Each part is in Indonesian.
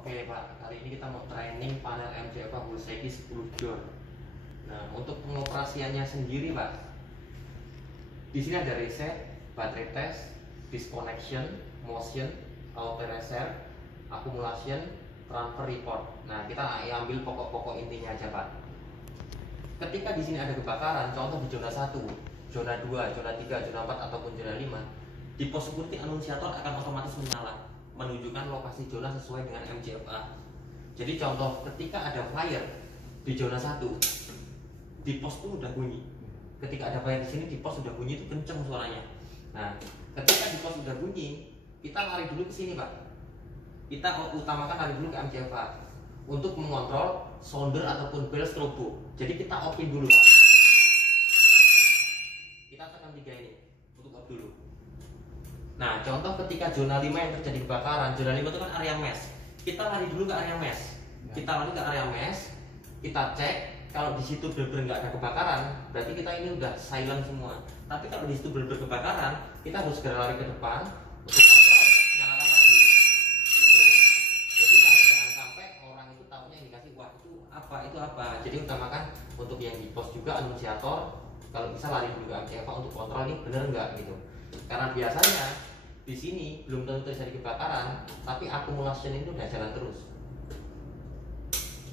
Oke Pak, kali ini kita mau training panel MCFA Hulsegi 10 joule. Nah, untuk pengoperasiannya sendiri Pak, di sini ada reset, baterai test, disconnection, motion, auto reset, accumulation, transfer report. Nah, kita ambil pokok-pokok intinya aja Pak. Ketika di sini ada kebakaran, contoh di zona 1, zona 2, zona 3, zona 4 ataupun zona 5, di pos security anunciator akan otomatis menyala, menunjukkan lokasi zona sesuai dengan MCFA. Jadi contoh ketika ada fire di zona 1, di pos itu udah bunyi. Ketika ada fire di sini di pos udah bunyi, itu kenceng suaranya. Nah, ketika di pos udah bunyi, kita lari dulu ke sini Pak. Kita utamakan lari dulu ke MCFA untuk mengontrol sounder ataupun bell strobo. Jadi kita off-in dulu Pak. Kita tekan 3 ini untuk off dulu. Nah, contoh ketika zona 5 yang terjadi kebakaran, zona 5 itu kan area mesh. Kita lari dulu ke area mesh. Kita lari ke area mesh, kita cek kalau di situ benar-benar nggak ada kebakaran, berarti kita ini udah silent semua. Tapi kalau di situ benar-benar kebakaran, kita harus segera lari ke depan untuk kontrol, nyalakan lagi. Gitu. Jadi jangan sampai orang itu tahunya indikasi wah itu apa. Jadi utamakan untuk yang di pos juga anunciator, kalau bisa lari dulu ke MCFA untuk kontrol ini benar nggak gitu. Karena biasanya di sini belum tentu terjadi kebakaran, tapi accumulation itu udah jalan terus.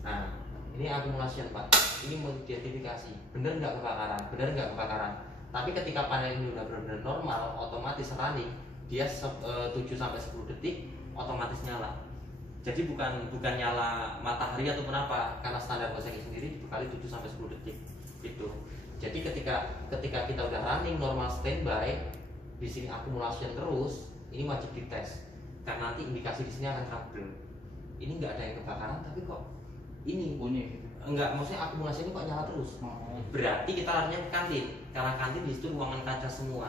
Nah, ini accumulation Pak. Ini mau diidentifikasi, bener nggak kebakaran, bener nggak kebakaran. Tapi ketika panel ini udah benar-benar normal, otomatis running, dia 7-10 detik otomatis nyala. Jadi bukan nyala matahari ataupun apa, karena standar Hulsegi sendiri dibekali 7-10 detik gitu. Jadi ketika kita udah running normal standby, di sini accumulation terus, ini wajib dites karena nanti indikasi di sini akan trouble. Ini nggak ada yang kebakaran tapi kok ini bunyi enggak, maksudnya akumulasi ini kok nyala terus. Berarti kita larinya ke kantin, karena kantin di situ ruangan kaca semua,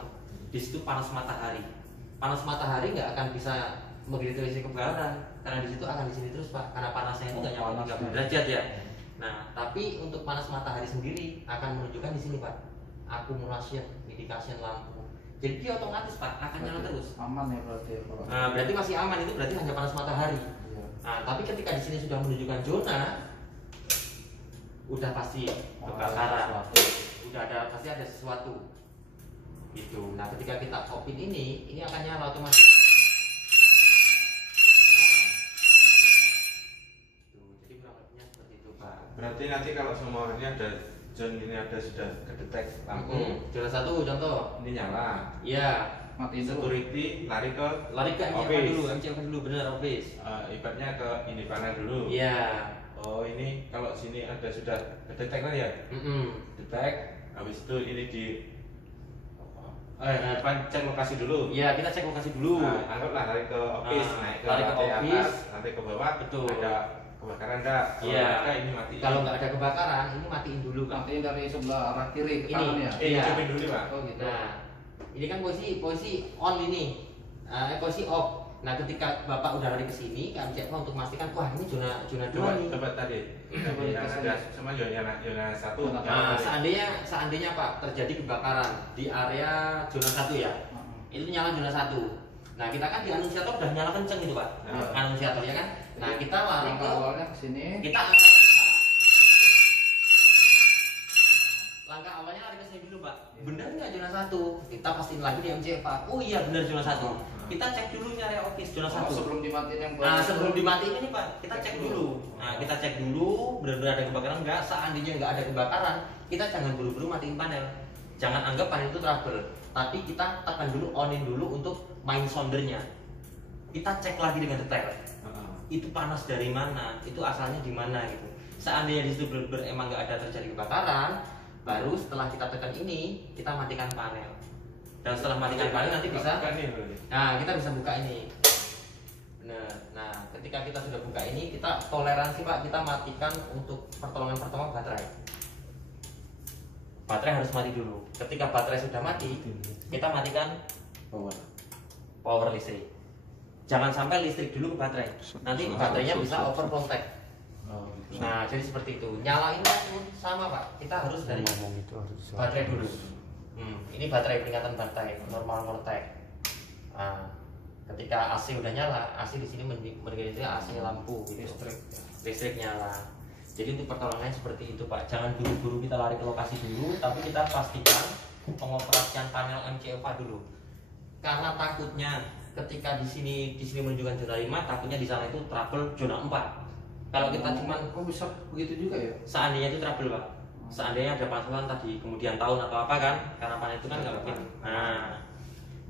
di situ panas matahari. Panas matahari nggak akan bisa mengdeteksi kebakaran karena di situ akan di sini terus Pak, karena panasnya itu nggak nyampe 30 derajat ya. Nah, tapi untuk panas matahari sendiri akan menunjukkan di sini Pak, accumulation, indication lampu. Jadi dia otomatis Pak akan nyala terus. Aman ya berarti ya Pak. Nah, berarti masih aman, itu berarti hanya panas matahari. Iya. Nah, tapi ketika di sini sudah menunjukkan zona, udah pasti kebakaran. Udah ada pasti ada sesuatu. Gitu. Nah, ketika kita off-in ini akan nyala otomatis. Nah, jadi kurang lebihnya seperti itu Pak. Berarti nanti kalau semuanya ada zone ini ada sudah kedetek lampu, Zona 1 contoh. ini nyala. Iya. Matiin dulu. Security lari ke MCFA office. dulu, MCFA dulu bener office. Ibaratnya ke ini panel dulu. Iya. Oh ini kalau sini ada sudah kedetek kan ya? Detek. Habis itu ini di depan cek lokasi dulu. Iya, kita cek lokasi dulu. Nah, anggaplah lari ke office, naik ke lari ke lantai office. atas, lantai ke bawah. Betul. Ada kebakaran enggak? Iya. Ada ini mati. Kalau nggak ada kebakaran, ini matiin dulu Pak. Matiin dari sebelah arah kiri ke Ini. kanan ya. Iya. Hidupin dulu Pak. Oh gitu. Nah, ini kan posisi on ini, posisi off. Nah, ketika Bapak udah lari ke sini, ke MCFA untuk memastikan, wah ini zona 2 nih. Coba tadi. Yang ada sama zona 1. Nah, seandainya Pak terjadi kebakaran di area zona 1 ya, itu nyala zona 1. Nah, kita kan di anunciator udah nyala kenceng gitu Pak, anunciator ya kan. Nah, kita lari ke awalnya ke sini. kita angkat. Langkah awalnya lari ke sini dulu Pak. Bener nggak zona 1? Kita pastiin lagi di MCFA. Oh iya bener zona 1. Kita cek dulu area office zona 1. Sebelum dimatiin yang Nah, sebelum dimatiin ini Pak, kita cek dulu. Nah, kita cek dulu benar-benar ada kebakaran nggak. Seandainya nggak ada kebakaran, kita jangan buru-buru matiin panel. Jangan anggap panel itu trouble. Tapi kita tekan dulu, onin dulu untuk main sondernya. Kita cek lagi dengan detail. Itu panas dari mana? Itu asalnya di mana gitu. Seandainya di situ benar-benar emang nggak ada terjadi kebakaran, baru setelah kita tekan ini, kita matikan panel. Dan setelah matikan panel nanti bisa. Nah, kita bisa buka ini. Benar. Nah, ketika kita sudah buka ini, kita toleransi Pak, kita matikan untuk pertolongan pertama baterai. Baterai harus mati dulu. Ketika baterai sudah mati, kita matikan power listrik. Jangan sampai listrik dulu ke baterai. Nanti baterainya bisa overprotect. Nah, jadi seperti itu. Nyalain pun sama Pak. Kita harus dari baterai dulu. Ini baterai peringatan baterai normal voltage. Nah, Ketika AC udah nyala, AC di sini mengganti AC lampu gitu. Listrik nyala. Jadi untuk pertolongannya seperti itu Pak. Jangan buru-buru kita lari ke lokasi dulu, tapi kita pastikan pengoperasian panel MCFA dulu. Karena takutnya ketika di sini menunjukkan zona 5, takutnya di sana itu trouble zona 4. Kalau kita cuman kok bisa begitu juga ya? seandainya itu trouble Pak. Seandainya ada pasukan tadi kemudian tahun atau apa kan, karena panel itu kan nggak mungkin. Nah,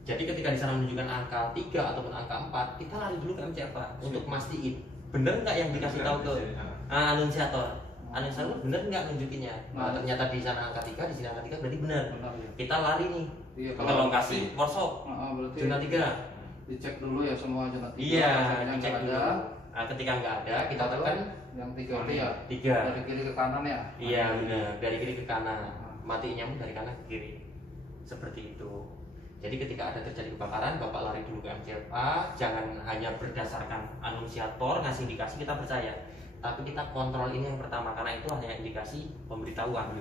jadi ketika di sana menunjukkan angka 3 ataupun angka 4, kita lari dulu ke MCFA untuk mastiin bener nggak yang dikasih tahu ke anunsiator. Anunsiator bener nggak nunjukinnya. Nah, ternyata di sana angka 3, di sini angka 3 berarti bener. Ya. Kita lari nih ke lokasi workshop Berarti zona 3. Dicek dulu ya semua zona 3. Iya, dicek dulu. Nah, ketika nggak ada, kita tekan yang 3 itu ya. 3. Dari kiri ke kanan ya. Iya benar, dari kiri ke kanan. Matinya pun dari kanan ke kiri. Seperti itu. Jadi ketika ada terjadi kebakaran, Bapak lari dulu ke MCFA. Jangan hanya berdasarkan anunsiator ngasih indikasi kita percaya, tapi kita kontrol ini yang pertama, karena itu hanya indikasi pemberitahuan.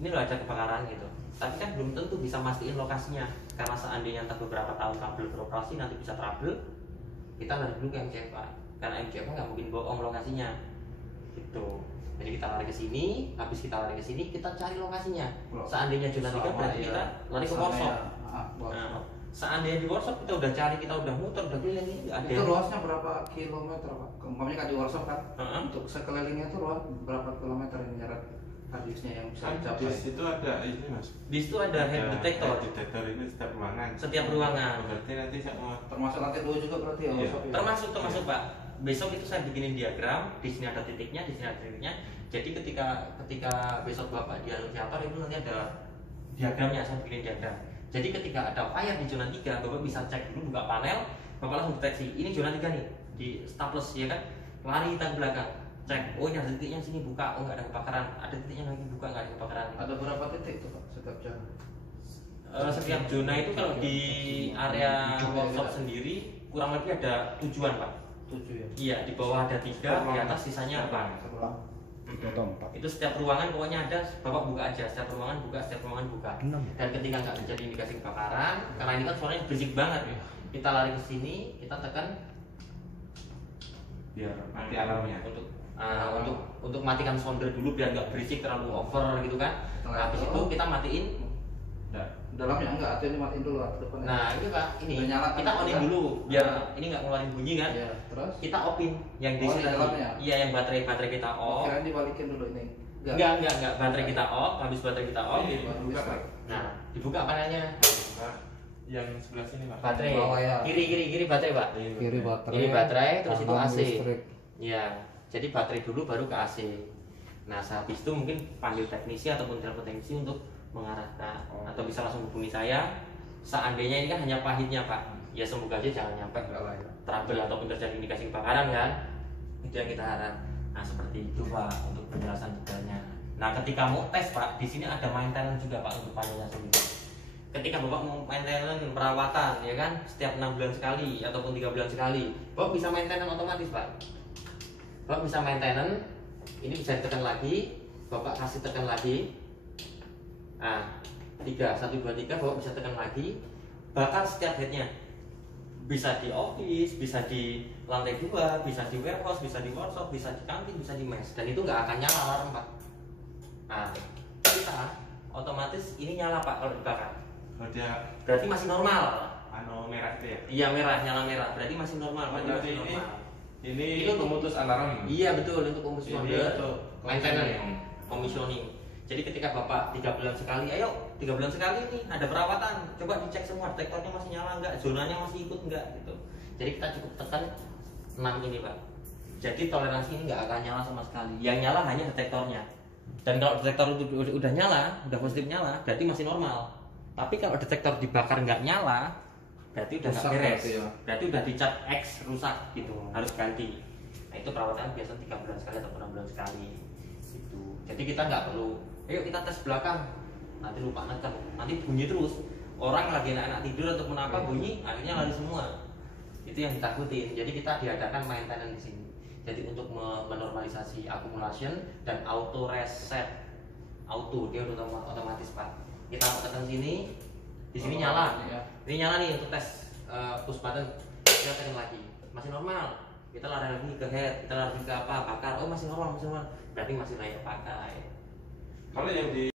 Ini loh ada kebakaran gitu. Tapi kan belum tentu bisa mastiin lokasinya, karena seandainya entah beberapa tahun kabel beroperasi nanti bisa trouble. Kita lari dulu ke MCFA, karena MCFA nggak mungkin bohong lokasinya. Gitu. Jadi kita lari ke sini, habis kita lari ke sini, kita cari lokasinya. Seandainya zona 3 berarti kita lari ke workshop. Nah, seandainya di workshop kita udah cari, kita udah muter, udah keliling ini nggak ada. Itu luasnya berapa kilometer Pak? Umpamanya kan di workshop kan? Untuk sekelilingnya itu luas berapa kilometer ini jarak radiusnya yang bisa dicapai? Di situ ada ini Mas. Di situ ada head detector. Head detector ini setiap ruangan. Setiap ruangan. Berarti nanti saya mau Termasuk lantai 2 juga berarti ya? Iya. Workshop ya? Termasuk Pak. Besok itu saya bikinin diagram, di sini ada titiknya, di sini ada titiknya. Jadi ketika besok Bapak di anunsiator itu nanti ada diagramnya, saya bikin diagram. Jadi ketika ada fire di zona 3, Bapak bisa cek dulu, buka panel, Bapak langsung deteksi, ini zona 3 nih, di staples ya kan, lari kita ke belakang, cek, oh ini ada titiknya sini buka, oh nggak ada kebakaran, ada titiknya lagi buka, nggak ada kebakaran. Ada berapa titik itu Pak setiap zona? Setiap zona itu kalau di area workshop sendiri kurang lebih ada 7-an Pak. 7 ya? Iya, di bawah ada 3, di atas sisanya apa? Itu setiap ruangan pokoknya ada, Bapak buka aja, setiap ruangan buka, setiap ruangan buka. Dan ketika nggak terjadi indikasi kebakaran, karena ini kan suaranya berisik banget, kita lari ke sini, kita tekan biar mati alarmnya. Untuk matikan sounder dulu biar nggak berisik terlalu over gitu kan. Habis itu kita matiin. Dalamnya enggak, atau ini matiin dulu atau depannya? Nah ini Pak, ini Udah nyala kan? kita onin dulu biar ini nggak ngeluarin bunyi kan. Iya, terus? Kita offin yang di sini. Dalamnya? Iya, yang baterai kita off. Kirain dibalikin dulu ini. Enggak, baterai kita off, habis baterai kita off. Baru bisa. Nah, dibuka panelnya. Yang sebelah sini Pak. Baterai. Bawah ya. Kiri baterai, Pak. Kiri baterai. Kiri baterai, terus itu kanan AC. listrik. Iya. Jadi baterai dulu baru ke AC. Nah, habis itu mungkin panggil teknisi ataupun telepon teknisi untuk mengarahkan atau bisa langsung hubungi saya. Seandainya ini kan hanya pahitnya Pak. Ya semoga aja jangan nyampe trouble ataupun terjadi indikasi kebakaran kan. Itu yang kita harap. Nah, seperti itu Pak untuk penjelasan detailnya. Nah, ketika mau tes Pak, di sini ada maintenance juga Pak untuk panelnya sendiri. Ketika Bapak mau maintenance perawatan ya kan, setiap 6 bulan sekali ataupun 3 bulan sekali, Bapak bisa maintenance otomatis Pak. Bapak bisa maintenance, ini bisa ditekan lagi, Bapak kasih tekan lagi. Nah, 3, 1, 2, 3, Bapak bisa tekan lagi. Bahkan setiap headnya bisa di office, bisa di lantai 2, bisa di warehouse, bisa di workshop, bisa di kantin, bisa di mes. Dan itu nggak akan nyala alarm Pak. Nah, kita otomatis ini nyala Pak kalau dibakar. Oh, dia Berarti masih normal. merah itu ya? Iya merah, nyala merah. Berarti masih normal. Berarti Berarti masih normal. ini Itu untuk- pemutus alarm. Iya betul, untuk pemutus Ini sounder, untuk maintenance, commissioning. Jadi ketika Bapak 3 bulan sekali, ayo 3 bulan sekali nih ada perawatan, coba dicek semua detektornya masih nyala enggak, zonanya masih ikut enggak gitu. Jadi kita cukup tekan 6 ini Pak. Jadi toleransi ini nggak akan nyala sama sekali. Yang nyala hanya detektornya. Dan kalau detektor itu udah nyala, udah positif nyala, berarti masih normal. Tapi kalau detektor dibakar nggak nyala, berarti udah nggak Rusak beres. berarti ya. Berarti udah dicap X rusak gitu, harus ganti. Nah itu perawatan biasa 3 bulan sekali atau 6 bulan sekali. Gitu. Jadi kita nggak perlu, ayo kita tes belakang, nanti lupa neken, nanti bunyi terus. Orang lagi enak-enak tidur ataupun apa bunyi, akhirnya lari semua. Itu yang ditakutin. Jadi kita diadakan maintenance di sini. Jadi untuk menormalisasi accumulation dan auto reset, auto dia udah otomatis Pak. Kita tekan sini, di sini nyala. Ini nyala nih untuk tes push button. kita tekan lagi masih normal, kita lari lagi ke head, kita lari ke apa bakar, oh masih normal, berarti masih layak pakai. Kalau yang di